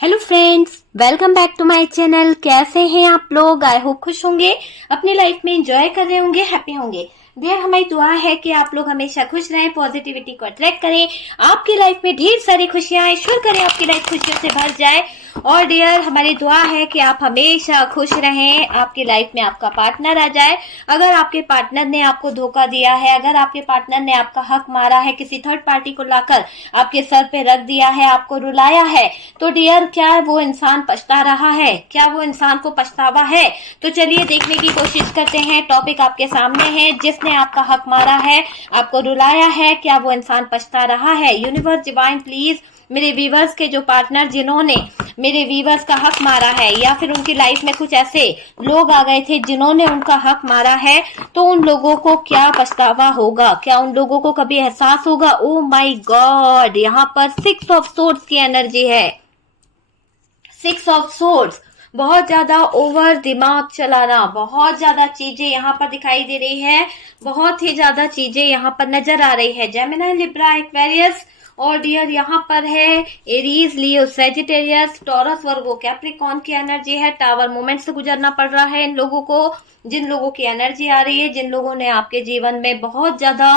Hello friends, welcome back to my channel. कैसे हैं आप लोग? आई होप खुश होंगे, अपनी लाइफ में एंजॉय कर रहे होंगे, हैप्पी होंगे। डियर, हमारी दुआ है कि आप लोग हमेशा खुश रहें, पॉजिटिविटी को अट्रैक्ट करें, आपकी लाइफ में ढेर सारी खुशियां, ईश्वर करें आपकी लाइफ खुशियों से भर जाए। और डियर, हमारी दुआ है कि आप हमेशा खुश रहें, आपकी लाइफ में आपका पार्टनर आ जाए। अगर आपके पार्टनर ने आपको धोखा दिया है, अगर आपके पार्टनर ने आपका हक मारा है, किसी थर्ड पार्टी को लाकर आपके सर पे रख दिया है, आपको रुलाया है, तो डियर क्या वो इंसान पछता रहा है? क्या वो इंसान को पछतावा है? तो चलिए देखने की कोशिश करते हैं। टॉपिक आपके सामने है। जिसने आपका हक मारा है, आपको रुलाया है, क्या वो इंसान पछता रहा है? यूनिवर्स डिवाइन प्लीज मेरे व्यूवर्स के जो पार्टनर जिन्होंने मेरे व्यूवर्स का हक मारा है, या फिर उनकी लाइफ में कुछ ऐसे लोग आ गए थे जिन्होंने उनका हक मारा है, तो उन लोगों को क्या पछतावा होगा? क्या उन लोगों को कभी एहसास होगा? ओ माय गॉड, यहाँ पर 6 ऑफ सोर्ड्स की एनर्जी है। 6 ऑफ सोर्ड्स, बहुत ज्यादा ओवर दिमाग चलाना, बहुत ज्यादा चीजें यहाँ पर दिखाई दे रही है, बहुत ही ज्यादा चीजें यहाँ पर नजर आ रही है। जेमिनी, लिब्रा, एक्वेरियस और डियर यहाँ पर है Aries, Leo, Sagittarius, taurus, Virgo, Capricorn की एनर्जी है। टावर मोमेंट से गुजरना पड़ रहा है इन लोगों को। जिन लोगों की एनर्जी आ रही है, जिन लोगों ने आपके जीवन में बहुत ज्यादा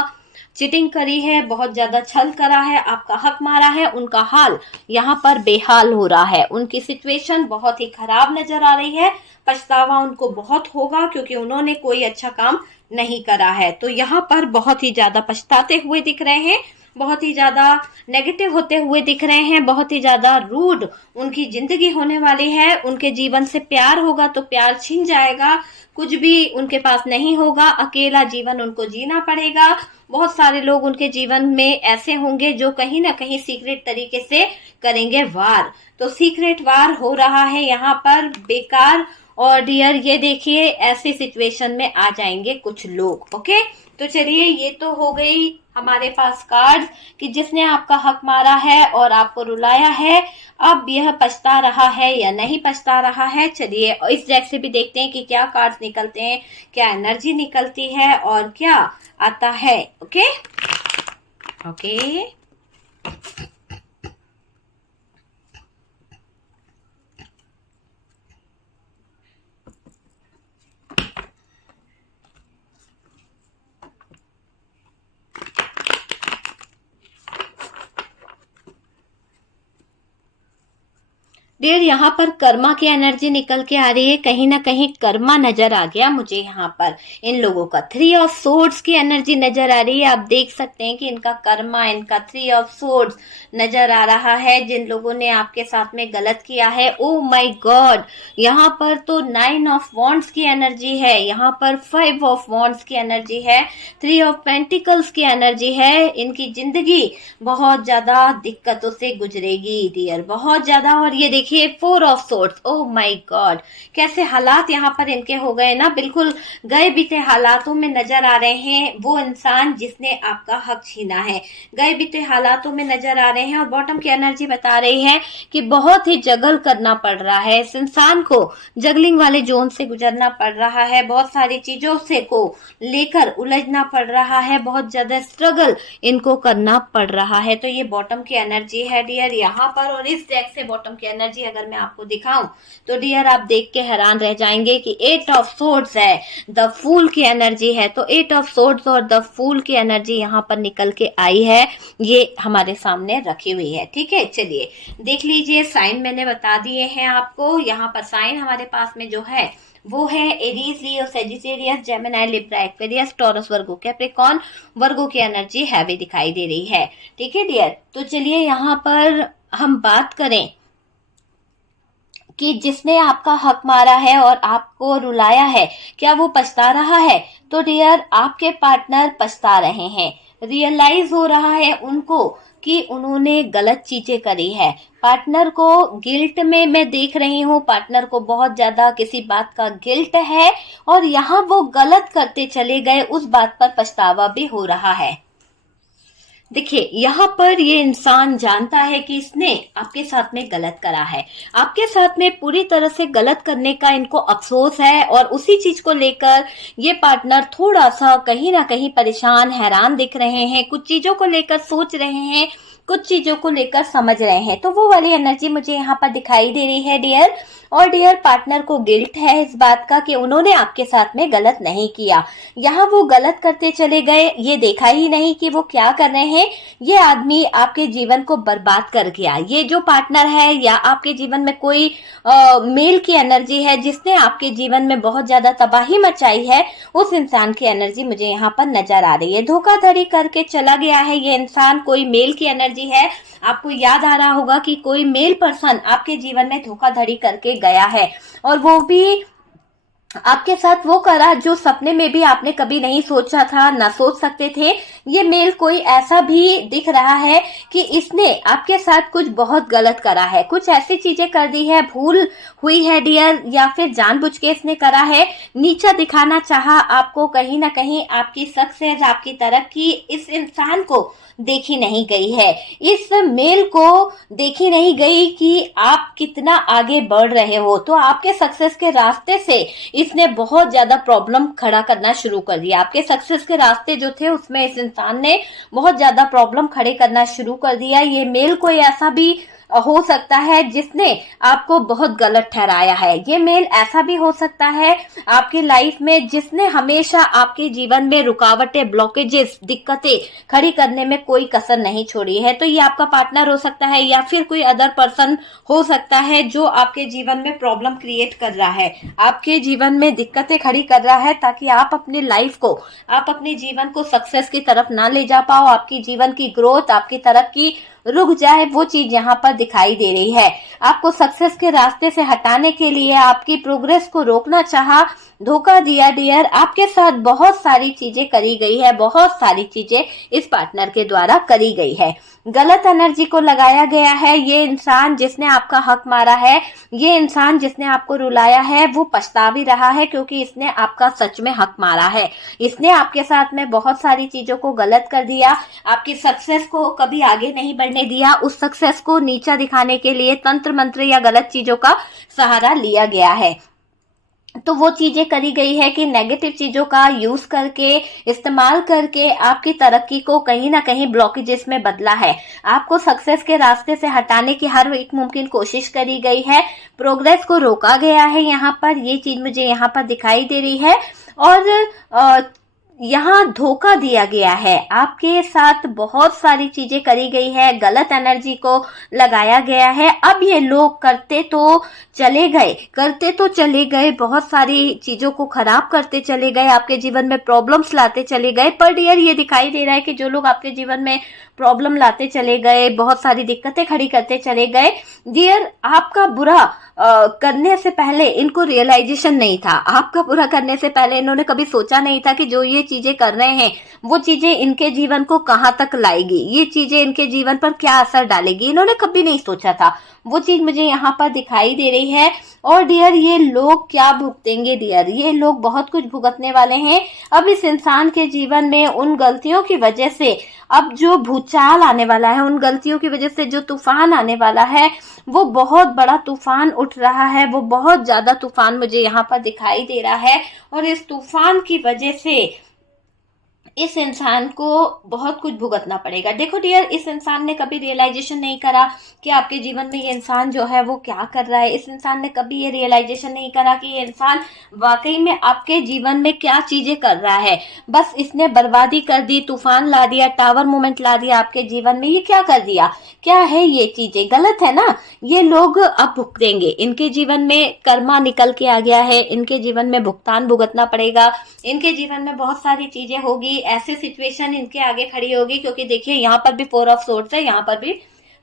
चीटिंग करी है, बहुत ज्यादा छल करा है, आपका हक मारा है, उनका हाल यहाँ पर बेहाल हो रहा है। उनकी सिचुएशन बहुत ही खराब नजर आ रही है। पछतावा उनको बहुत होगा क्योंकि उन्होंने कोई अच्छा काम नहीं करा है। तो यहाँ पर बहुत ही ज्यादा पछताते हुए दिख रहे हैं, बहुत ही ज्यादा नेगेटिव होते हुए दिख रहे हैं, बहुत ही ज्यादा रूड उनकी जिंदगी होने वाली है। उनके जीवन से प्यार होगा तो प्यार छिन जाएगा, कुछ भी उनके पास नहीं होगा, अकेला जीवन उनको जीना पड़ेगा। बहुत सारे लोग उनके जीवन में ऐसे होंगे जो कहीं ना कहीं सीक्रेट तरीके से करेंगे वार। तो सीक्रेट वार हो रहा है यहाँ पर, बेकार। और डियर ये देखिए, ऐसी सिचुएशन में आ जाएंगे कुछ लोग। ओके, तो चलिए, ये तो हो गई हमारे पास कार्ड कि जिसने आपका हक मारा है और आपको रुलाया है, अब यह पछता रहा है या नहीं पछता रहा है। चलिए इस डेक से भी देखते हैं कि क्या कार्ड्स निकलते हैं, क्या एनर्जी निकलती है और क्या आता है। ओके ओके, डियर यहाँ पर कर्मा की एनर्जी निकल के आ रही है। कहीं ना कहीं कर्मा नजर आ गया मुझे यहाँ पर। इन लोगों का 3 ऑफ सोर्ड्स की एनर्जी नजर आ रही है। आप देख सकते हैं कि इनका कर्मा, इनका 3 ऑफ सोर्ड्स नजर आ रहा है। जिन लोगों ने आपके साथ में गलत किया है, ओ माय गॉड, यहाँ पर तो 9 ऑफ वॉन्ड्स की एनर्जी है, यहाँ पर 5 ऑफ वॉन्ड्स की एनर्जी है, 3 ऑफ पेंटिकल्स की एनर्जी है। इनकी जिंदगी बहुत ज्यादा दिक्कतों से गुजरेगी डियर, बहुत ज्यादा। और ये देखिए 4 of swords, oh my God, कैसे हालात यहाँ पर इनके हो गए ना, बिल्कुल गए बीते हालातों में नजर आ रहे हैं वो इंसान जिसने आपका हक छीना है। गए बीते हालातों में नजर आ रहे हैं। और बॉटम की एनर्जी बता रही है कि बहुत ही जगल करना पड़ रहा है इस इंसान को, जगलिंग वाले जोन से गुजरना पड़ रहा है, बहुत सारी चीजों से को लेकर उलझना पड़ रहा है, बहुत ज्यादा स्ट्रगल इनको करना पड़ रहा है। तो ये बॉटम की एनर्जी है डियर यहाँ पर। और इस डेक से बॉटम की एनर्जी अगर मैं आपको दिखाऊं तो डियर आप देख के हैरान रह जाएंगे कि 8 ऑफ सोर्ड्स है, द फूल की एनर्जी है। तो 8 ऑफ सोर्ड्स और द फूल की एनर्जी यहाँ पर निकल के आई है, ये हमारे सामने रखी हुई है। ठीक है, चलिए देख लीजिए। साइन मैंने बता दिए हैं आपको। यहाँ पर साइन हमारे पास में जो है वो है Aries, Leo, Sagittarius, Gemini, Libra, Aquarius, Taurus, Virgo, Capricorn. Virgo की एनर्जी हैवी दिखाई दे रही है। ठीक है डियर, तो चलिए यहाँ पर हम बात करें कि जिसने आपका हक मारा है और आपको रुलाया है, क्या वो पछता रहा है? तो डियर आपके पार्टनर पछता रहे हैं, रियलाइज हो रहा है उनको कि उन्होंने गलत चीजें करी है। पार्टनर को गिल्ट में मैं देख रही हूँ, पार्टनर को बहुत ज्यादा किसी बात का गिल्ट है और यहाँ वो गलत करते चले गए, उस बात पर पछतावा भी हो रहा है। देखिए यहाँ पर ये इंसान जानता है कि इसने आपके साथ में गलत करा है, आपके साथ में पूरी तरह से गलत करने का इनको अफसोस है। और उसी चीज को लेकर ये पार्टनर थोड़ा सा कहीं ना कहीं परेशान, हैरान दिख रहे हैं, कुछ चीजों को लेकर सोच रहे हैं कुछ चीजों को लेकर समझ रहे हैं, तो वो वाली एनर्जी मुझे यहाँ पर दिखाई दे रही है डियर। और डियर पार्टनर को गिल्ट है इस बात का कि उन्होंने आपके साथ में गलत नहीं किया, यहाँ वो गलत करते चले गए, ये देखा ही नहीं कि वो क्या कर रहे हैं। ये आदमी आपके जीवन को बर्बाद कर गया। ये जो पार्टनर है या आपके जीवन में कोई मेल की एनर्जी है जिसने आपके जीवन में बहुत ज्यादा तबाही मचाई है, उस इंसान की एनर्जी मुझे यहाँ पर नजर आ रही है। धोखाधड़ी करके चला गया है ये इंसान, कोई मेल की एनर्जी है। आपको याद आ रहा होगा कि कोई मेल पर्सन आपके जीवन में धोखाधड़ी करके गया है, और वो भी आपके साथ वो करा जो सपने में भी आपने कभी नहीं सोचा था, ना सोच सकते थे। ये मेल कोई ऐसा भी दिख रहा है कि इसने आपके साथ कुछ बहुत गलत करा है, कुछ ऐसी चीजें कर दी है, भूल हुई है डियर, या फिर जानबूझ के इसने करा है। नीचा दिखाना चाहा आपको, कहीं ना कहीं आपकी सक्सेस, आपकी तरक्की इस इंसान को देखी नहीं गई है, इस मेल को देखी नहीं गई कि आप कितना आगे बढ़ रहे हो। तो आपके सक्सेस के रास्ते से इसने बहुत ज्यादा प्रॉब्लम खड़ा करना शुरू कर दिया। आपके सक्सेस के रास्ते जो थे उसमें इस इंसान ने बहुत ज्यादा प्रॉब्लम खड़े करना शुरू कर दिया। ये मेल कोई ऐसा भी हो सकता है जिसने आपको बहुत गलत ठहराया है। ये मेल ऐसा भी हो सकता है आपकी लाइफ में जिसने हमेशा आपके जीवन में रुकावटें, ब्लॉकेजेस, दिक्कतें खड़ी करने में कोई कसर नहीं छोड़ी है। तो ये आपका पार्टनर हो सकता है या फिर कोई अदर पर्सन हो सकता है जो आपके जीवन में प्रॉब्लम क्रिएट कर रहा है, आपके जीवन में दिक्कतें खड़ी कर रहा है, ताकि आप अपनी लाइफ को, आप अपने जीवन को सक्सेस की तरफ ना ले जा पाओ, आपकी जीवन की ग्रोथ, आपकी तरक्की रुक जाए। वो चीज यहाँ पर दिखाई दे रही है। आपको सक्सेस के रास्ते से हटाने के लिए, आपकी प्रोग्रेस को रोकना चाहा, धोखा दिया डियर। आपके साथ बहुत सारी चीजें करी गई है, बहुत सारी चीजें इस पार्टनर के द्वारा करी गई है। गलत एनर्जी को लगाया गया है। ये इंसान जिसने आपका हक मारा है, ये इंसान जिसने आपको रुलाया है, वो पछता भी रहा है क्योंकि इसने आपका सच में हक मारा है। इसने आपके साथ में बहुत सारी चीजों को गलत कर दिया, आपकी सक्सेस को कभी आगे नहीं बढ़ने दिया। उस सक्सेस को नीचा दिखाने के लिए तंत्र मंत्र या गलत चीजों का सहारा लिया गया है। तो वो चीजें करी गई है कि नेगेटिव चीजों का यूज करके, इस्तेमाल करके आपकी तरक्की को कहीं ना कहीं ब्लॉकेजेस में बदला है। आपको सक्सेस के रास्ते से हटाने की हर एक मुमकिन कोशिश करी गई है, प्रोग्रेस को रोका गया है। यहाँ पर ये चीज मुझे यहाँ पर दिखाई दे रही है। और यहाँ धोखा दिया गया है, आपके साथ बहुत सारी चीजें करी गई है, गलत एनर्जी को लगाया गया है। अब ये लोग करते तो चले गए, बहुत सारी चीजों को खराब करते चले गए, आपके जीवन में प्रॉब्लम्स लाते चले गए। पर डियर ये दिखाई दे रहा है कि जो लोग आपके जीवन में प्रॉब्लम लाते चले गए, बहुत सारी दिक्कतें खड़ी करते चले गए, डियर आपका बुरा करने से पहले इनको रियलाइजेशन नहीं था। आपका बुरा करने से पहले इन्होंने कभी सोचा नहीं था कि जो ये चीजें कर रहे हैं वो चीजें इनके जीवन को कहाँ तक लाएगी, ये चीजें इनके जीवन पर क्या असर डालेगी, इन्होंने कभी नहीं सोचा था। वो चीज मुझे यहाँ पर दिखाई दे रही है। और डियर ये लोग क्या भुगतेंगे डियर, ये लोग बहुत कुछ भुगतने वाले हैं। अब इस इंसान के जीवन में उन गलतियों की वजह से अब जो भूचाल आने वाला है, उन गलतियों की वजह से जो तूफान आने वाला है, वो बहुत बड़ा तूफान उठ रहा है, वो बहुत ज्यादा तूफान मुझे यहाँ पर दिखाई दे रहा है। और इस तूफान की वजह से इस इंसान को बहुत कुछ भुगतना पड़ेगा। देखो डियर, इस इंसान ने कभी रियलाइजेशन नहीं करा कि आपके जीवन में ये इंसान जो है वो क्या कर रहा है। इस इंसान ने कभी ये रियलाइजेशन नहीं करा कि ये इंसान वाकई में आपके जीवन में क्या चीजें कर रहा है। बस इसने बर्बादी कर दी, तूफान ला दिया, टावर मोमेंट ला दिया आपके जीवन में। ये क्या कर दिया, क्या है ये चीजें, गलत है ना। ये लोग अब भुगतेंगे, इनके जीवन में कर्मा निकल के आ गया है, इनके जीवन में भुगतान भुगतना पड़ेगा। इनके जीवन में बहुत सारी चीजें होगी, ऐसे सिचुएशन इनके आगे खड़ी होगी। क्योंकि देखिए यहाँ पर भी 4 ऑफ सोर्ड्स है, यहाँ पर भी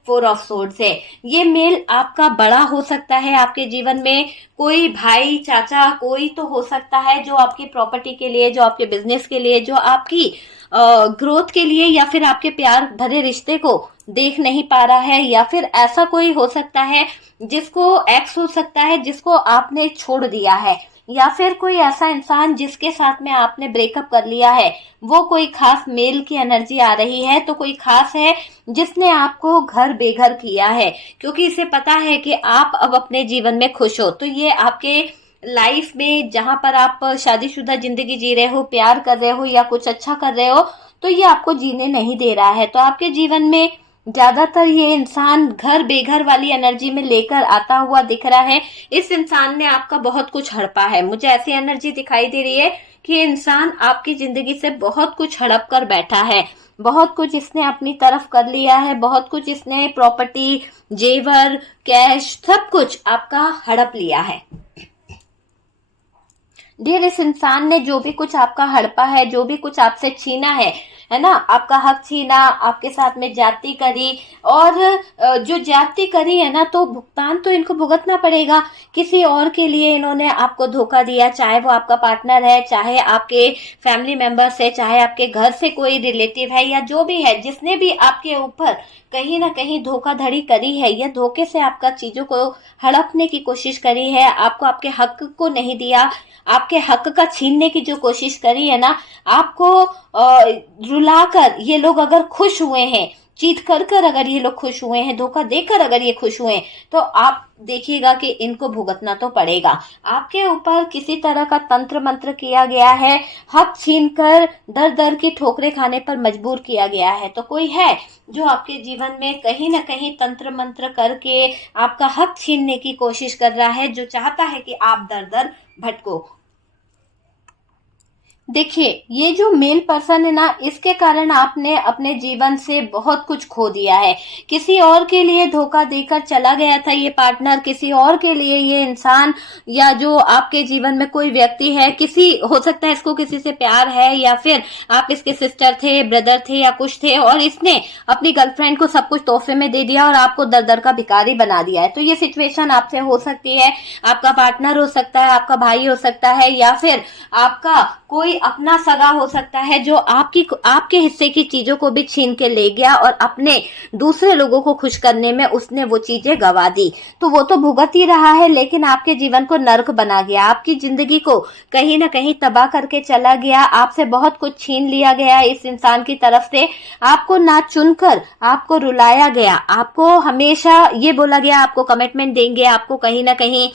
4 ऑफ सोर्ड्स है। ये मेल आपका बड़ा हो सकता है, आपके जीवन में कोई भाई, चाचा, कोई तो हो सकता है जो आपकी प्रॉपर्टी के लिए, जो आपके बिजनेस के लिए, जो आपकी ग्रोथ के लिए, या फिर आपके प्यार भरे रिश्ते को देख नहीं पा रहा है। या फिर ऐसा कोई हो सकता है जिसको एक्स हो सकता है जिसको आपने छोड़ दिया है, या फिर कोई ऐसा इंसान जिसके साथ में आपने ब्रेकअप कर लिया है, वो कोई खास मेल की एनर्जी आ रही है। तो कोई खास है जिसने आपको घर बेघर किया है, क्योंकि इसे पता है कि आप अब अपने जीवन में खुश हो। तो ये आपके लाइफ में जहां पर आप शादीशुदा जिंदगी जी रहे हो, प्यार कर रहे हो या कुछ अच्छा कर रहे हो, तो ये आपको जीने नहीं दे रहा है। तो आपके जीवन में ज्यादातर ये इंसान घर बेघर वाली एनर्जी में लेकर आता हुआ दिख रहा है। इस इंसान ने आपका बहुत कुछ हड़पा है। मुझे ऐसी एनर्जी दिखाई दे रही है कि ये इंसान आपकी जिंदगी से बहुत कुछ हड़प कर बैठा है। बहुत कुछ इसने अपनी तरफ कर लिया है। बहुत कुछ इसने प्रॉपर्टी, जेवर, कैश, सब कुछ आपका हड़प लिया है। डियर, इस इंसान ने जो भी कुछ आपका हड़पा है, जो भी कुछ आपसे छीना है ना, आपका हक छीना, आपके साथ में ज्यादती करी, और जो ज्यादती करी है ना, तो भुगतान तो इनको भुगतना पड़ेगा। किसी और के लिए इन्होंने आपको धोखा दिया, चाहे वो आपका पार्टनर है, चाहे आपके फैमिली मेंबर्स है, चाहे आपके घर से कोई रिलेटिव है, या जो भी है, जिसने भी आपके ऊपर कहीं ना कहीं धोखाधड़ी करी है या धोखे से आपका चीजों को हड़पने की कोशिश करी है, आपको आपके हक को नहीं दिया, आपके हक का छीनने की जो कोशिश करी है ना, आपको रुलाकर ये लोग अगर खुश हुए हैं, चीट कर कर अगर ये लोग खुश हुए हैं, धोखा देकर अगर ये खुश हुए हैं, तो आप देखिएगा कि इनको भुगतना तो पड़ेगा। आपके ऊपर किसी तरह का तंत्र मंत्र किया गया है, हक छीनकर दर दर की ठोकरें खाने पर मजबूर किया गया है। तो कोई है जो आपके जीवन में कहीं ना कहीं तंत्र मंत्र करके आपका हक छीनने की कोशिश कर रहा है, जो चाहता है कि आप दर दर भटको। देखिए, ये जो मेल पर्सन है ना, इसके कारण आपने अपने जीवन से बहुत कुछ खो दिया है। किसी और के लिए धोखा देकर चला गया था ये पार्टनर, किसी और के लिए ये इंसान, या जो आपके जीवन में कोई व्यक्ति है, किसी, हो सकता है इसको किसी से प्यार है, या फिर आप इसके सिस्टर थे, ब्रदर थे, या कुछ थे, और इसने अपनी गर्लफ्रेंड को सब कुछ तोहफे में दे दिया और आपको दर दर का भिखारी बना दिया है। तो ये सिचुएशन आपसे हो सकती है। आपका पार्टनर हो सकता है, आपका भाई हो सकता है, या फिर आपका कोई अपना सगा हो सकता है, जो आपके हिस्से की चीजों को भी छीन के ले गया और अपने दूसरे लोगों को खुश करने में उसने वो चीजें गवा दी। तो वो तो भुगत ही रहा है, लेकिन आपके जीवन को नर्क बना गया, आपकी जिंदगी को कहीं ना कहीं तबाह करके चला गया। आपसे बहुत कुछ छीन लिया गया इस इंसान की तरफ से। आपको ना चुनकर आपको रुलाया गया, आपको हमेशा ये बोला गया आपको कमिटमेंट देंगे, आपको कहीं ना कहीं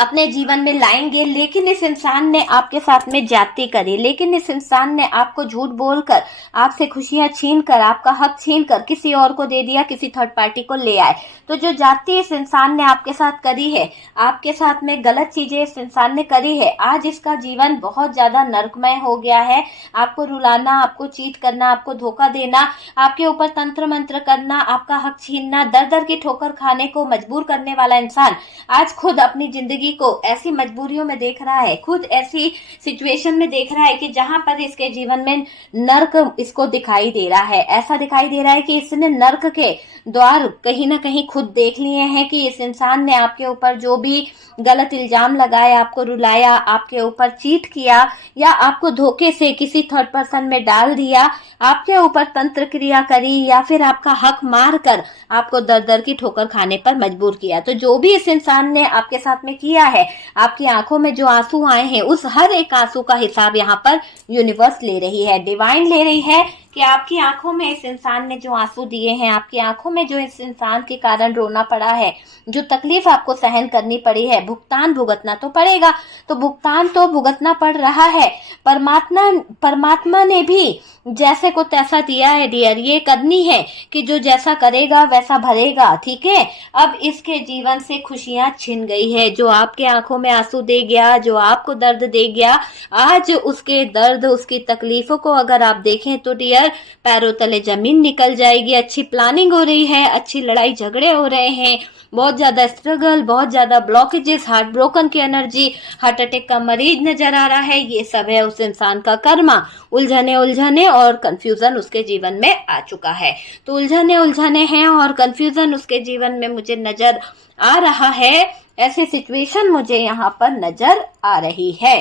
अपने जीवन में लाएंगे, लेकिन इस इंसान ने आपके साथ में ज्यादती करी, लेकिन इस इंसान ने आपको झूठ बोलकर, आपसे खुशियां छीनकर, आपका हक छीनकर किसी और को दे दिया, किसी थर्ड पार्टी को ले आए। तो जो ज्यादती इस इंसान ने आपके साथ करी है, आपके साथ में गलत चीजें इस इंसान ने करी है, आज इसका जीवन बहुत ज्यादा नरकमय हो गया है। आपको रुलाना, आपको चीट करना, आपको धोखा देना, आपके ऊपर तंत्र मंत्र करना, आपका हक छीनना, दर दर की ठोकर खाने को मजबूर करने वाला इंसान आज खुद अपनी जिंदगी को ऐसी मजबूरियों में देख रहा है, खुद ऐसी सिचुएशन में देख रहा है कि जहां पर इसके जीवन में नर्क इसको दिखाई दे रहा है। ऐसा दिखाई दे रहा है कि इसने नर्क के द्वार कहीं ना कहीं खुद देख लिए हैं, कि इस इंसान ने आपके ऊपर जो भी गलत इल्जाम लगाया, आपको रुलाया, आपके ऊपर चीट किया, या आपको धोखे से किसी थर्ड पर्सन में डाल दिया, आपके ऊपर तंत्र क्रिया करी, या फिर आपका हक मार कर आपको दर दर की ठोकर खाने पर मजबूर किया। तो जो भी इस इंसान ने आपके साथ में किया है, आपकी आंखों में जो आंसू आए हैं, उस हर एक आंसू का हिसाब यहाँ पर यूनिवर्स ले रही है, डिवाइन ले रही है, कि आपकी आंखों में इस इंसान ने जो आंसू दिए हैं, आपकी आंखों में जो इस इंसान के कारण रोना पड़ा है, जो तकलीफ आपको सहन करनी पड़ी है, भुगतान भुगतना तो पड़ेगा। तो भुगतान तो भुगतना पड़ रहा है। परमात्मा ने भी जैसे को तैसा दिया है डियर, ये करनी है कि जो जैसा करेगा वैसा भरेगा, ठीक है। अब इसके जीवन से खुशियां छिन गई है। जो आपके आंखों में आंसू दे गया, जो आपको दर्द दे गया, आज उसके दर्द, उसकी तकलीफों को अगर आप देखें तो डियर, पैरों तले जमीन निकल जाएगी। अच्छी प्लानिंग हो रही है, अच्छी लड़ाई झगड़े हो रहे हैं, बहुत ज्यादा स्ट्रगल, बहुत ज्यादा ब्लॉकेजेस, हार्ट ब्रोकन की एनर्जी, हार्ट अटैक का मरीज नजर आ रहा है। ये सब है उस इंसान का कर्मा। उलझने और कंफ्यूजन उसके जीवन में आ चुका है। तो उलझने हैं और कंफ्यूजन उसके जीवन में मुझे नजर आ रहा है। ऐसी सिचुएशन मुझे यहाँ पर नजर आ रही है।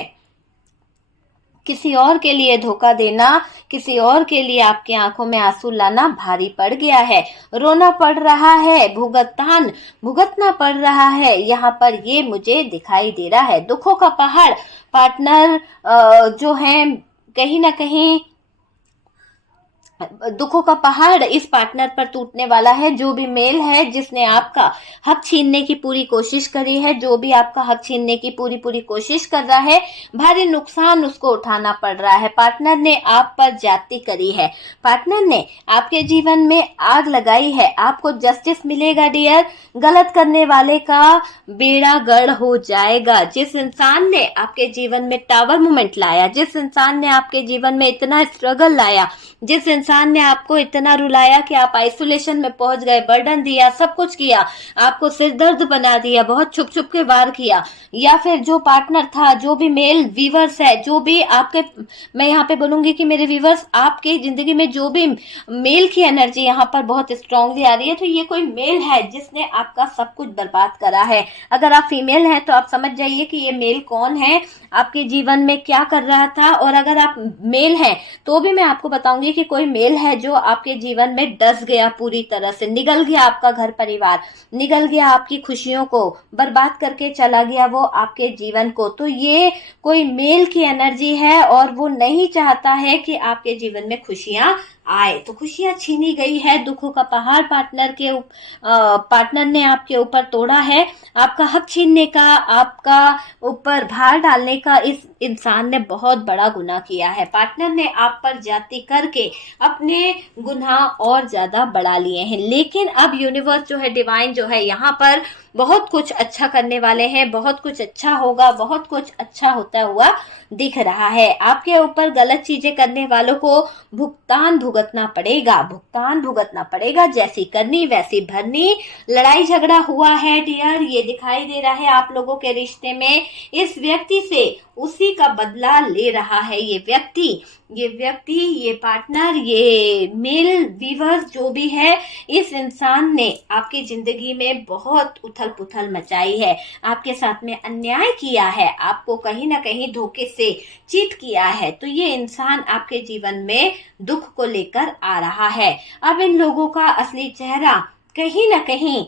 किसी और के लिए धोखा देना, किसी और के लिए आपकी आंखों में आंसू लाना भारी पड़ गया है, रोना पड़ रहा है, भुगतना पड़ रहा है, यहाँ पर ये मुझे दिखाई दे रहा है। दुखों का पहाड़ पार्टनर जो है कहीं ना कहीं दुखों का पहाड़ इस पार्टनर पर टूटने वाला है। जो भी मेल है जिसने आपका हक छीनने की पूरी कोशिश करी है, जो भी आपका हक छीनने की पूरी पूरी कोशिश कर रहा है, भारी नुकसान उसको उठाना पड़ रहा है। पार्टनर ने आप पर ज्यादती करी है, पार्टनर ने आपके जीवन में आग लगाई है। आपको जस्टिस मिलेगा डियर, गलत करने वाले का बेड़ा गर्क हो जाएगा। जिस इंसान ने आपके जीवन में टावर मोमेंट लाया, जिस इंसान ने आपके जीवन में इतना स्ट्रगल लाया, जिस इंसान ने आपको इतना रुलाया कि आप आइसोलेशन में पहुंच गए, बर्डन दिया, सब कुछ किया, आपको सिर दर्द बना दिया, बहुत छुप छुप के वार किया, या फिर जो पार्टनर था, जो भी मेल व्यूवर्स है, जो भी आपके, मैं यहाँ पे बोलूंगी कि मेरे व्यूवर्स आपके जिंदगी में जो भी मेल की एनर्जी यहाँ पर बहुत स्ट्रांगली आ रही है, तो ये कोई मेल है जिसने आपका सब कुछ बर्बाद करा है। अगर आप फीमेल हैं तो आप समझ जाइए कि ये मेल कौन है, आपके जीवन में क्या कर रहा था। और अगर आप मेल हैं तो भी मैं आपको बताऊंगी कि कोई मेल है जो आपके जीवन में डस गया, पूरी तरह से निगल गया, आपका घर परिवार निगल गया, आपकी खुशियों को बर्बाद करके चला गया वो आपके जीवन को। तो ये कोई मेल की एनर्जी है और वो नहीं चाहता है कि आपके जीवन में खुशियां आए। तो खुशियां छीनी गई है, दुखों का पहाड़ पार्टनर ने आपके ऊपर तोड़ा है। आपका हक छीनने का, आपका ऊपर भार डालने का इस इंसान ने बहुत बड़ा गुनाह किया है। पार्टनर ने आप पर जाति करके अपने गुनाह और ज्यादा बढ़ा लिए हैं। लेकिन अब यूनिवर्स जो है, डिवाइन जो है, यहाँ पर बहुत कुछ अच्छा करने वाले हैं, बहुत कुछ अच्छा होगा, बहुत कुछ अच्छा होता हुआ दिख रहा है। आपके ऊपर गलत चीजें करने वालों को भुगतान भुगतना पड़ेगा, भुगतान भुगतना पड़ेगा। जैसी करनी वैसी भरनी। लड़ाई झगड़ा हुआ है डियर, ये दिखाई दे रहा है आप लोगों के रिश्ते में। इस व्यक्ति से उसी का बदला ले रहा है ये व्यक्ति, ये पार्टनर, ये मेल व्यूअर्स जो भी है, इस इंसान ने आपकी जिंदगी में बहुत उथल पुथल मचाई है, आपके साथ में अन्याय किया है, आपको कहीं ना कहीं धोखे से चीट किया है। तो ये इंसान आपके जीवन में दुख को लेकर आ रहा है। अब इन लोगों का असली चेहरा कहीं ना कहीं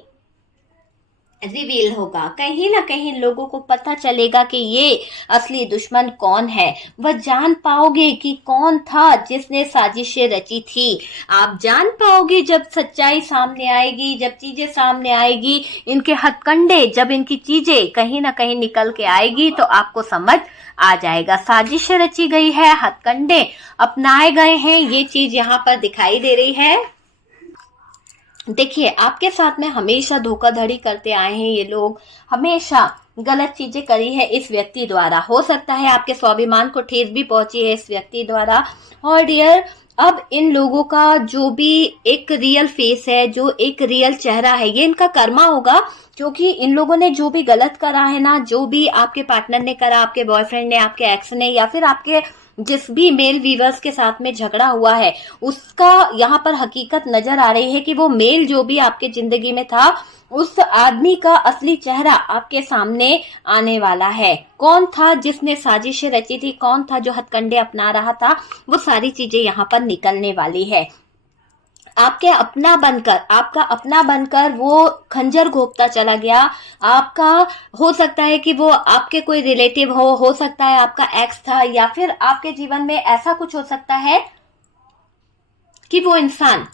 रिवील होगा, कहीं ना कहीं लोगों को पता चलेगा कि ये असली दुश्मन कौन है। वह जान पाओगे कि कौन था जिसने साजिशें रची थी। आप जान पाओगे जब सच्चाई सामने आएगी, जब चीजें सामने आएगी, इनके हथकंडे, जब इनकी चीजें कहीं ना कहीं निकल के आएगी तो आपको समझ आ जाएगा। साजिशें रची गई है, हथकंडे अपनाए गए हैं, ये चीज यहाँ पर दिखाई दे रही है। देखिए, आपके साथ में हमेशा धोखाधड़ी करते आए हैं ये लोग, हमेशा गलत चीजें करी है इस व्यक्ति द्वारा। हो सकता है आपके स्वाभिमान को ठेस भी पहुंची है इस व्यक्ति द्वारा। और डियर, अब इन लोगों का जो भी एक रियल फेस है, जो एक रियल चेहरा है, ये इनका कर्मा होगा। क्योंकि इन लोगों ने जो भी गलत करा है ना, जो भी आपके पार्टनर ने करा, आपके बॉयफ्रेंड ने, आपके एक्स ने, या फिर आपके जिस भी मेल वीवर्स के साथ में झगड़ा हुआ है, उसका यहाँ पर हकीकत नजर आ रही है कि वो मेल जो भी आपके जिंदगी में था, उस आदमी का असली चेहरा आपके सामने आने वाला है। कौन था जिसने साजिशें रची थी, कौन था जो हथकंडे अपना रहा था, वो सारी चीजें यहाँ पर निकलने वाली है। आपका अपना बनकर वो खंजर घोंपता चला गया। आपका हो सकता है कि वो आपके कोई रिलेटिव हो सकता है आपका एक्स था, या फिर आपके जीवन में ऐसा कुछ हो सकता है कि वो इंसान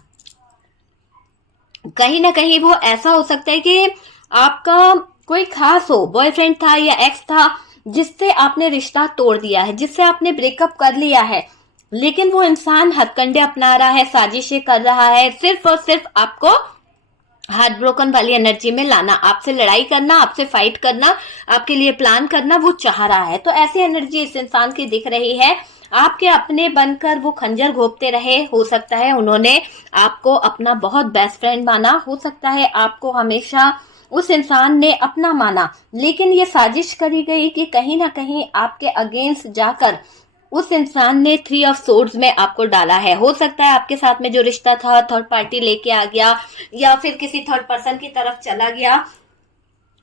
कहीं ना कहीं, वो ऐसा हो सकता है कि आपका कोई खास हो, बॉयफ्रेंड था या एक्स था, जिससे आपने रिश्ता तोड़ दिया है, जिससे आपने ब्रेकअप कर लिया है, लेकिन वो इंसान हथकंडे अपना रहा है, साजिशें कर रहा है, सिर्फ और सिर्फ आपको हार्ट ब्रोकन वाली एनर्जी में लाना, आपसे लड़ाई करना, आपसे फाइट करना, आपके लिए प्लान करना वो चाह रहा है। तो ऐसी एनर्जी इस इंसान की दिख रही है। आपके अपने बनकर वो खंजर घोंपते रहे। हो सकता है उन्होंने आपको अपना बहुत बेस्ट फ्रेंड माना, हो सकता है आपको हमेशा उस इंसान ने अपना माना, लेकिन ये साजिश करी गई कि कहीं ना कहीं आपके अगेंस्ट जाकर उस इंसान ने 3 ऑफ सोर्ड्स में आपको डाला है। हो सकता है आपके साथ में जो रिश्ता था थर्ड पार्टी लेके आ गया, या फिर किसी थर्ड पर्सन की तरफ चला गया,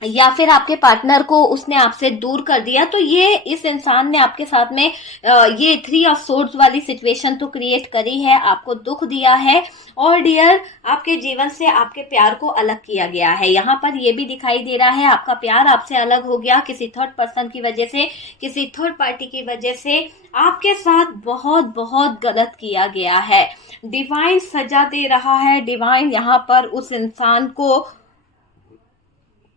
या फिर आपके पार्टनर को उसने आपसे दूर कर दिया, तो ये इस इंसान ने आपके साथ में ये 3 ऑफ सोर्ड्स वाली सिचुएशन तो क्रिएट करी है, आपको दुख दिया है और डियर आपके जीवन से आपके प्यार को अलग किया गया है। यहाँ पर ये भी दिखाई दे रहा है आपका प्यार आपसे अलग हो गया किसी थर्ड पर्सन की वजह से, किसी थर्ड पार्टी की वजह से। आपके साथ बहुत बहुत गलत किया गया है। डिवाइन सजा दे रहा है, डिवाइन यहाँ पर उस इंसान को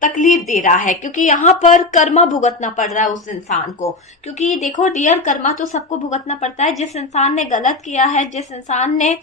तकलीफ दे रहा है, क्योंकि यहाँ पर कर्मा भुगतना पड़ रहा है उस इंसान को। क्योंकि देखो डियर, कर्मा तो सबको भुगतना पड़ता है। जिस इंसान ने गलत किया है, जिस इंसान ने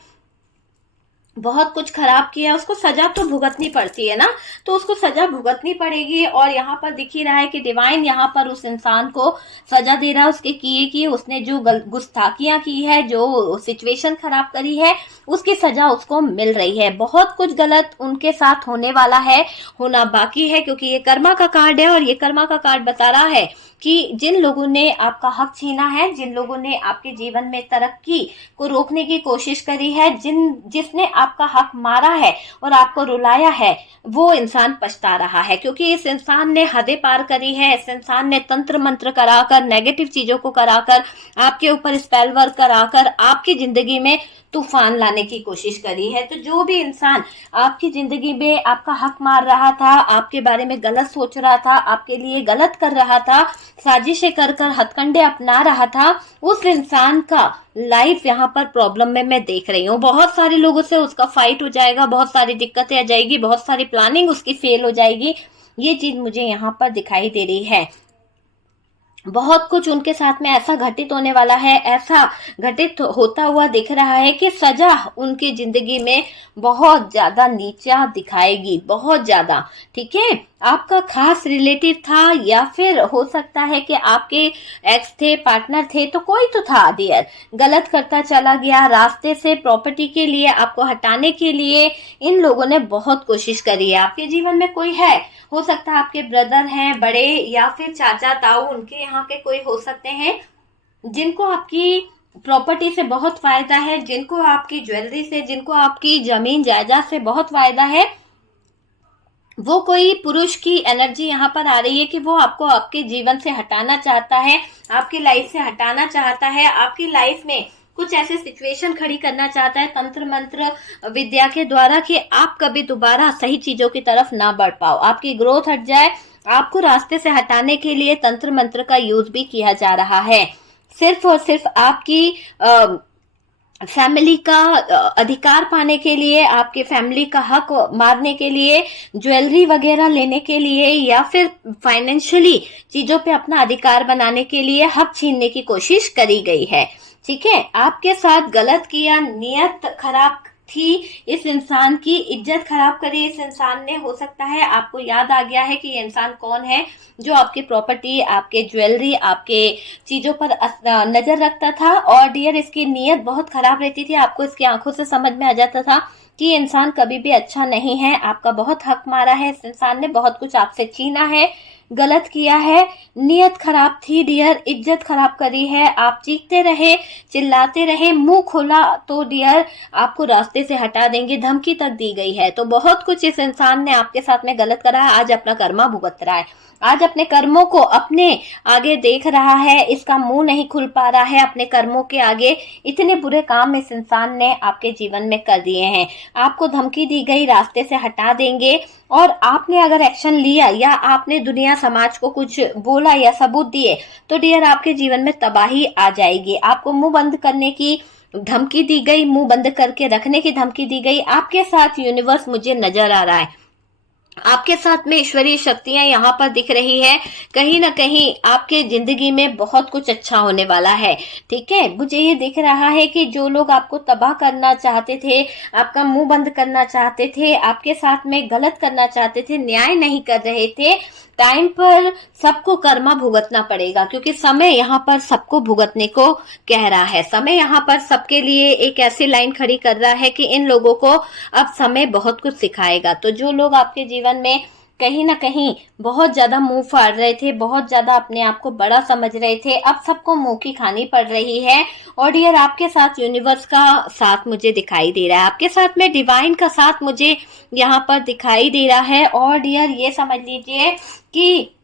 बहुत कुछ खराब किया, उसको सजा तो भुगतनी पड़ती है ना, तो उसको सजा भुगतनी पड़ेगी। और यहाँ पर दिख ही रहा है कि डिवाइन यहाँ पर उस इंसान को सजा दे रहा है उसके किए की, उसने जो गुस्ताखियां की है, जो सिचुएशन खराब करी है, उसकी सजा उसको मिल रही है। बहुत कुछ गलत उनके साथ होने वाला है, होना बाकी है, क्योंकि ये कर्मा का कार्ड है और ये कर्मा का कार्ड बता रहा है कि जिन लोगों ने आपका हक छीना है, जिन लोगों ने आपके जीवन में तरक्की को रोकने की कोशिश करी है, जिसने आपका हक मारा है और आपको रुलाया है, वो इंसान पछता रहा है। क्योंकि इस इंसान ने हदें पार करी है, इस इंसान ने तंत्र मंत्र कराकर, नेगेटिव चीजों को कराकर, आपके ऊपर स्पेल वर्क कराकर आपकी जिंदगी में तूफान लाने की कोशिश करी है। तो जो भी इंसान आपकी जिंदगी में आपका हक मार रहा था, आपके बारे में गलत सोच रहा था, आपके लिए गलत कर रहा था, साजिशें कर कर हथकंडे अपना रहा था, उस इंसान का लाइफ यहाँ पर प्रॉब्लम में मैं देख रही हूँ। बहुत सारे लोगों से उसका फाइट हो जाएगा, बहुत सारी दिक्कतें आ जाएगी, बहुत सारी प्लानिंग उसकी फेल हो जाएगी। ये चीज मुझे यहाँ पर दिखाई दे रही है। बहुत कुछ उनके साथ में ऐसा घटित होने वाला है, ऐसा घटित होता हुआ दिख रहा है कि सजा उनकी जिंदगी में बहुत ज्यादा नीचा दिखाएगी, बहुत ज्यादा। ठीक है, आपका खास रिलेटिव था या फिर हो सकता है कि आपके एक्स थे, पार्टनर थे, तो कोई तो था डियर, गलत करता चला गया रास्ते से। प्रॉपर्टी के लिए आपको हटाने के लिए इन लोगों ने बहुत कोशिश करी है। आपके जीवन में कोई है, हो सकता है आपके ब्रदर हैं बड़े, या फिर चाचा ताऊ, उनके यहाँ के कोई हो सकते हैं जिनको आपकी प्रॉपर्टी से बहुत फायदा है, जिनको आपकी ज्वेलरी से, जिनको आपकी जमीन जायदाद से बहुत फायदा है। वो कोई पुरुष की एनर्जी यहाँ पर आ रही है कि वो आपको आपके जीवन से हटाना चाहता है, आपकी लाइफ से हटाना चाहता है, आपकी लाइफ में कुछ ऐसे सिचुएशन खड़ी करना चाहता है तंत्र मंत्र विद्या के द्वारा कि आप कभी दोबारा सही चीजों की तरफ ना बढ़ पाओ, आपकी ग्रोथ हट जाए। आपको रास्ते से हटाने के लिए तंत्र मंत्र का यूज भी किया जा रहा है। सिर्फ और सिर्फ आपकी फैमिली का अधिकार पाने के लिए, आपके फैमिली का हक मारने के लिए, ज्वेलरी वगैरह लेने के लिए, या फिर फाइनेंशियली चीजों पे अपना अधिकार बनाने के लिए हक छीनने की कोशिश करी गई है। ठीक है, आपके साथ गलत किया, नियत खराब थी, इस इंसान की इज्जत खराब करी इस इंसान ने। हो सकता है आपको याद आ गया है कि ये इंसान कौन है, जो आपकी प्रॉपर्टी, आपके ज्वेलरी, आपके चीजों पर नजर रखता था। और डियर, इसकी नीयत बहुत खराब रहती थी, आपको इसकी आंखों से समझ में आ जाता था कि ये इंसान कभी भी अच्छा नहीं है। आपका बहुत हक मारा है इस इंसान ने, बहुत कुछ आपसे छीना है, गलत किया है, नियत खराब थी डियर, इज्जत खराब करी है। आप चीखते रहे, चिल्लाते रहे, मुंह खोला तो डियर आपको रास्ते से हटा देंगे, धमकी तक दी गई है। तो बहुत कुछ इस इंसान ने आपके साथ में गलत करा है, आज अपना कर्मा भुगत रहा है, आज अपने कर्मों को अपने आगे देख रहा है, इसका मुंह नहीं खुल पा रहा है अपने कर्मों के आगे। इतने बुरे काम इस इंसान ने आपके जीवन में कर दिए हैं, आपको धमकी दी गई, रास्ते से हटा देंगे। और आपने अगर एक्शन लिया या आपने दुनिया समाज को कुछ बोला या सबूत दिए तो डियर आपके जीवन में तबाही आ जाएगी। आपको मुंह बंद करने की धमकी दी गई, मुंह बंद करके रखने की धमकी दी गई। आपके साथ यूनिवर्स मुझे नजर आ रहा है, आपके साथ में ईश्वरीय शक्तियां यहाँ पर दिख रही है। कहीं ना कहीं आपके जिंदगी में बहुत कुछ अच्छा होने वाला है। ठीक है, मुझे ये दिख रहा है कि जो लोग आपको तबाह करना चाहते थे, आपका मुंह बंद करना चाहते थे, आपके साथ में गलत करना चाहते थे, न्याय नहीं कर रहे थे, टाइम पर सबको कर्मा भुगतना पड़ेगा, क्योंकि समय यहाँ पर सबको भुगतने को कह रहा है। समय यहाँ पर सबके लिए एक ऐसी लाइन खड़ी कर रहा है कि इन लोगों को अब समय बहुत कुछ सिखाएगा। तो जो लोग आपके जीवन में कहीं ना कहीं बहुत ज्यादा मुंह फाड़ रहे थे, बहुत ज्यादा अपने आप को बड़ा समझ रहे थे, अब सबको मुंह की खानी पड़ रही है। और डियर आपके साथ यूनिवर्स का साथ मुझे दिखाई दे रहा है, आपके साथ में डिवाइन का साथ मुझे यहाँ पर दिखाई दे रहा है। और डियर ये समझ लीजिए कि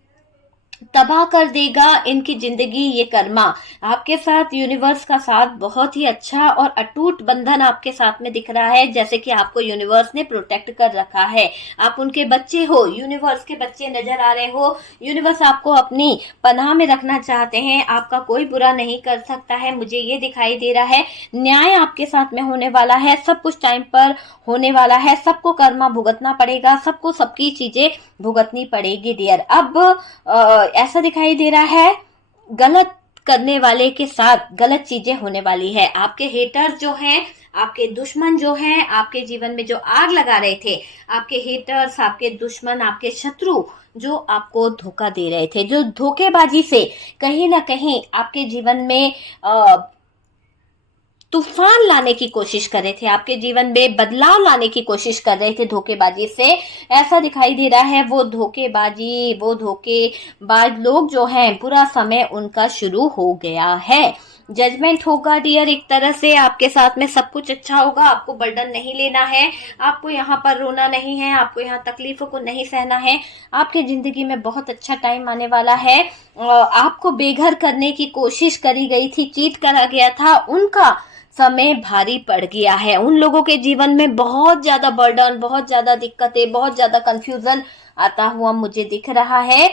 तबाह कर देगा इनकी जिंदगी ये कर्मा। आपके साथ यूनिवर्स का साथ बहुत ही अच्छा और अटूट बंधन आपके साथ में दिख रहा है, जैसे कि आपको यूनिवर्स ने प्रोटेक्ट कर रखा है। आप उनके बच्चे हो, यूनिवर्स के बच्चे नजर आ रहे हो। यूनिवर्स आपको अपनी पनाह में रखना चाहते हैं, आपका कोई बुरा नहीं कर सकता है, मुझे ये दिखाई दे रहा है। न्याय आपके साथ में होने वाला है, सब कुछ टाइम पर होने वाला है, सबको कर्मा भुगतना पड़ेगा, सबको सबकी चीजें भुगतनी पड़ेगी डियर। अब ऐसा दिखाई दे रहा है गलत करने वाले के साथ गलत चीजें होने वाली है। आपके हेटर्स जो हैं, आपके दुश्मन जो हैं, आपके जीवन में जो आग लगा रहे थे, आपके हेटर्स, आपके दुश्मन, आपके शत्रु जो आपको धोखा दे रहे थे, जो धोखेबाजी से कहीं ना कहीं आपके जीवन में तूफान लाने की कोशिश कर रहे थे, आपके जीवन में बदलाव लाने की कोशिश कर रहे थे धोखेबाजी से, ऐसा दिखाई दे रहा है। वो धोखेबाज लोग जो हैं, बुरा समय उनका शुरू हो गया है। जजमेंट होगा डियर, एक तरह से आपके साथ में सब कुछ अच्छा होगा। आपको बर्डन नहीं लेना है, आपको यहाँ पर रोना नहीं है, आपको यहाँ तकलीफों को नहीं सहना है। आपके जिंदगी में बहुत अच्छा टाइम आने वाला है। आपको बेघर करने की कोशिश करी गई थी, चीट करा गया था, उनका समय भारी पड़ गया है। उन लोगों के जीवन में बहुत ज्यादा बर्डन, बहुत ज्यादा दिक्कतें, बहुत ज्यादा कंफ्यूजन आता हुआ मुझे दिख रहा है।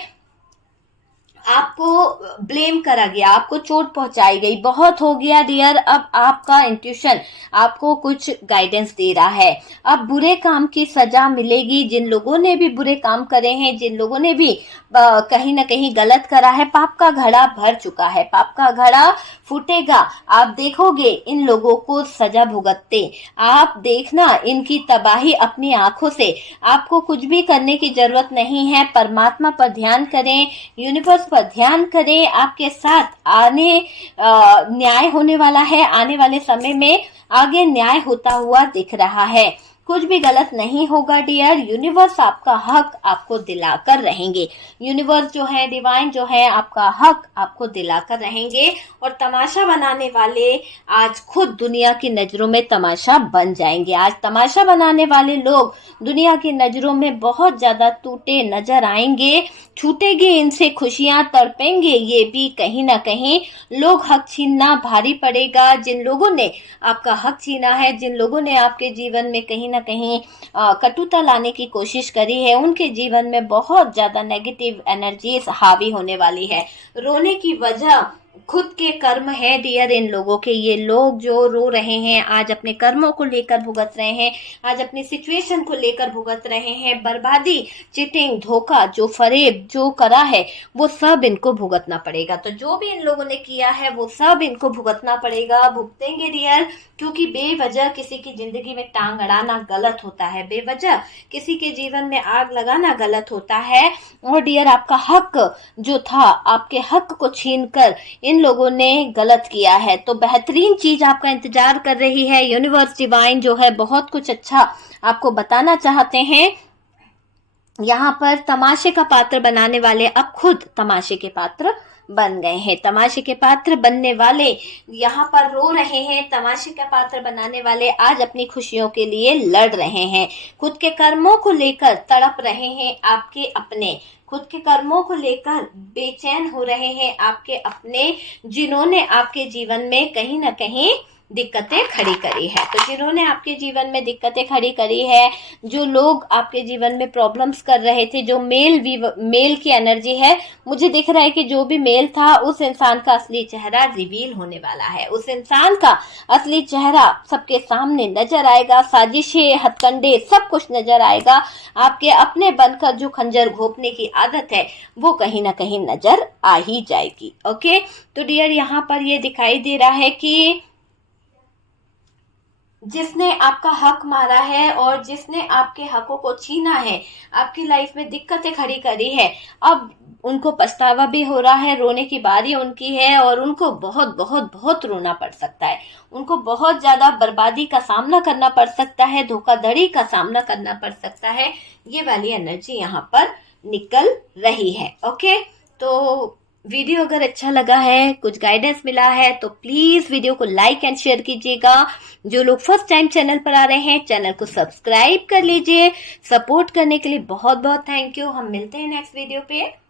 आपको ब्लेम करा गया, आपको चोट पहुंचाई गई, बहुत हो गया डियर। अब आपका इंट्यूशन आपको कुछ गाइडेंस दे रहा है। अब बुरे काम की सजा मिलेगी। जिन लोगों ने भी बुरे काम करे हैं, जिन लोगों ने भी कहीं ना कहीं गलत करा है, पाप का घड़ा भर चुका है, पाप का घड़ा फूटेगा। आप देखोगे इन लोगों को सजा भुगतते, आप देखना इनकी तबाही अपनी आंखों से। आपको कुछ भी करने की जरूरत नहीं है, परमात्मा पर ध्यान करें, यूनिवर्स पर ध्यान करें। आपके साथ न्याय होने वाला है, आने वाले समय में आगे न्याय होता हुआ दिख रहा है। कुछ भी गलत नहीं होगा डियर, यूनिवर्स आपका हक आपको दिलाकर रहेंगे। यूनिवर्स जो है, डिवाइन जो है, आपका हक आपको दिलाकर रहेंगे। और तमाशा बनाने वाले आज खुद दुनिया की नजरों में तमाशा बन जाएंगे। आज तमाशा बनाने वाले लोग दुनिया की नजरों में बहुत ज्यादा टूटे नजर आएंगे, छूटेगी इनसे खुशियां, तड़पेंगे ये भी कहीं ना कहीं। लोग हक छीनना भारी पड़ेगा। जिन लोगों ने आपका हक छीना है, जिन लोगों ने आपके जीवन में कहीं ना कहीं कटुता लाने की कोशिश करी है, उनके जीवन में बहुत ज्यादा नेगेटिव एनर्जीज हावी होने वाली है। रोने की वजह खुद के कर्म है डियर इन लोगों के। ये लोग जो रो रहे हैं आज अपने कर्मों को लेकर भुगत रहे हैं, आज अपनी सिचुएशन को लेकर भुगत रहे हैं। बर्बादी, चिटिंग, धोखा, जो फरेब जो करा है, वो सब इनको भुगतना पड़ेगा। तो जो भी इन लोगों ने किया है वो सब इनको भुगतना पड़ेगा, भुगतेंगे डियर। क्योंकि बेवजह किसी की जिंदगी में टांग अड़ाना गलत होता है, बेवजह किसी के जीवन में आग लगाना गलत होता है। और डियर आपका हक जो था, आपके हक को छीनकर इन लोगों ने गलत किया है। तो बेहतरीन चीज आपका इंतजार कर रही है। यूनिवर्स डिवाइन जो है बहुत कुछ अच्छा आपको बताना चाहते हैं। यहाँ पर तमाशे का पात्र बनाने वाले अब खुद तमाशे के पात्र बन गए हैं। तमाशे के पात्र बनने वाले यहाँ पर रो रहे हैं, तमाशे का पात्र बनाने वाले आज अपनी खुशियों के लिए लड़ रहे हैं। खुद के कर्मों को लेकर तड़प रहे हैं, आपके अपने खुद के कर्मों को लेकर बेचैन हो रहे हैं आपके अपने, जिन्होंने आपके जीवन में कहीं ना कहीं दिक्कतें खड़ी करी है। तो जिन्होंने आपके जीवन में दिक्कतें खड़ी करी है, जो लोग आपके जीवन में प्रॉब्लम्स कर रहे थे, जो मेल की एनर्जी है, मुझे दिख रहा है कि जो भी मेल था उस इंसान का असली चेहरा रिवील होने वाला है। उस इंसान का असली चेहरा सबके सामने नजर आएगा, साजिशें, हथकंडे, सब कुछ नजर आएगा। आपके अपने बनकर जो खंजर घोंपने की आदत है वो कहीं ना कहीं नजर आ ही जाएगी। ओके, तो डियर यहाँ पर ये दिखाई दे रहा है कि जिसने आपका हक मारा है और जिसने आपके हकों को छीना है, आपकी लाइफ में दिक्कतें खड़ी करी है, अब उनको पछतावा भी हो रहा है, रोने की बारी उनकी है और उनको बहुत बहुत बहुत रोना पड़ सकता है। उनको बहुत ज्यादा बर्बादी का सामना करना पड़ सकता है, धोखाधड़ी का सामना करना पड़ सकता है। ये वाली एनर्जी यहाँ पर निकल रही है। ओके, तो वीडियो अगर अच्छा लगा है, कुछ गाइडेंस मिला है, तो प्लीज वीडियो को लाइक एंड शेयर कीजिएगा। जो लोग फर्स्ट टाइम चैनल पर आ रहे हैं, चैनल को सब्सक्राइब कर लीजिए। सपोर्ट करने के लिए बहुत बहुत थैंक यू। हम मिलते हैं नेक्स्ट वीडियो पे।